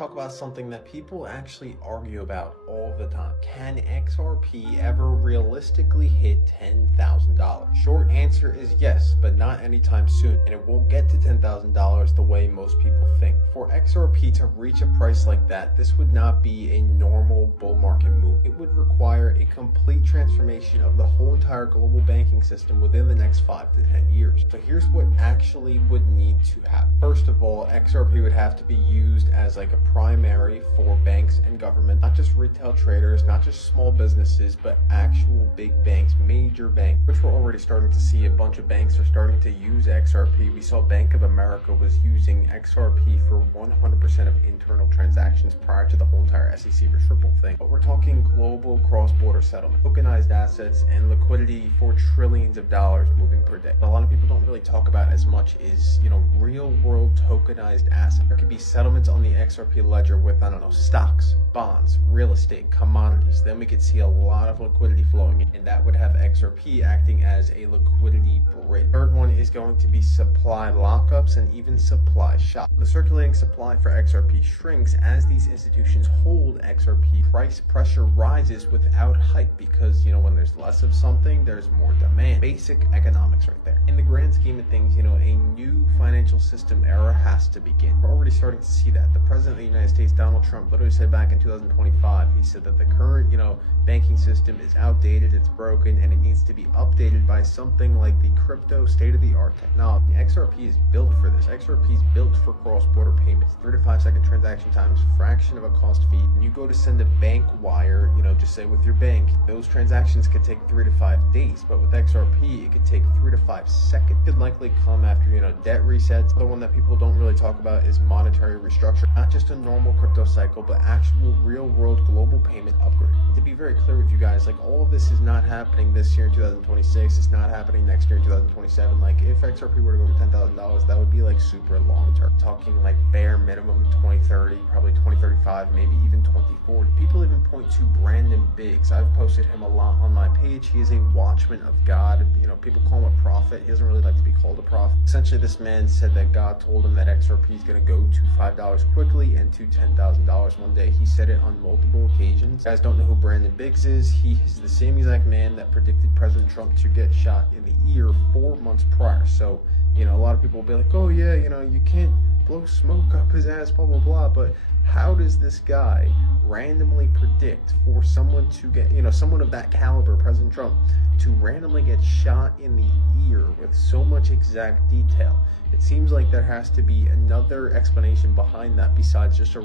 Talk about something that people actually argue about all the time. Can XRP ever realistically hit $10,000? Short answer is yes, but not anytime soon, and it won't get to $10,000 the way most people think. For XRP to reach a price like that, this would not be a normal bull market move. It would require a complete transformation of the whole entire global banking system within the next 5 to 10 years. So here's what actually would need to happen. First of all, XRP would have to be used as like a primary for banks and government, not just retail traders, not just small businesses, but actual big banks, major banks, which we're already starting to see. A bunch of banks are starting to use XRP. We saw Bank of America was using XRP for 100% of internal transactions prior to the whole entire SEC ripple thing. But we're talking global cross-border settlement, tokenized assets, and liquidity for trillions of dollars moving per day. But a lot of people don't really talk about as much is, real world tokenized assets. There could be settlements on the XRP ledger with, stocks, bonds, real estate, commodities. Then we could see a lot of liquidity flowing in, and that would have XRP acting as a liquidity bridge. Third one is going to be supply lockups and even supply shocks. The circulating supply for XRP shrinks as these institutions hold XRP. Price pressure rises without hype because, when there's less of something, there's more demand. Basic economics right there. In the grand scheme of things, a new financial system era has to begin. We're already starting to see that. The President of the United States, Donald Trump, literally said back in 2025, he said that the current, banking system is outdated, it's broken, and it needs to be updated by something like the crypto state-of-the-art technology. XRP is built for this. XRP is built for cross-border payments. 3 to 5 second transaction times, fraction of a cost fee. When you go to send a bank wire, just say with your bank, those transactions could take 3 to 5 days, but with XRP, it could take 3 to 5 seconds. It could likely come after, debt resets. The one that people don't really talk about is monetary restructure. Not just a normal crypto cycle, but actual real-world global payment upgrade. To be very clear with you guys, all of this is not happening this year in 2026. It's not happening next year in 2027. If XRP were to go to $10,000, that would be super long term. Talking bare minimum 2030, probably 2035, maybe even 2040. People even point to Brandon Biggs. I've posted him a lot on my page. He is a watchman of God. People call him a prophet. He doesn't really like to be called a prophet. Essentially, this man said that God told him that XRP is going to go to $5 quickly and to $10,000 one day. He said it on multiple occasions. You guys don't know who Brandon Biggs is. He is the same exact man that predicted President Trump to get shot in the ear 4 months prior. So, a lot of people will be like, oh yeah, you can't blow smoke up his ass, blah, blah, blah. But how does this guy randomly predict for someone to get, someone of that caliber, President Trump, to randomly get shot in the ear with so much exact detail? It seems like there has to be another explanation behind that besides just a